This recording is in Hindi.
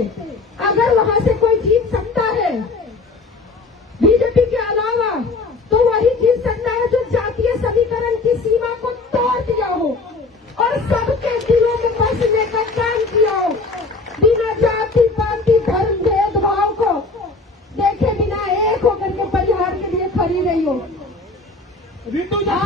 अगर वहां से कोई जीत सकता है बीजेपी के अलावा, तो वही जीत सकता है जो जातीय समीकरण की सीमा को तोड़ दिया हो और सबके दिलों में बसने का काम किया हो, बिना जाति पाति धर्म भेदभाव को देखे बिना एक होकर के परिहार के लिए खड़ी रही हो। ऋतुजा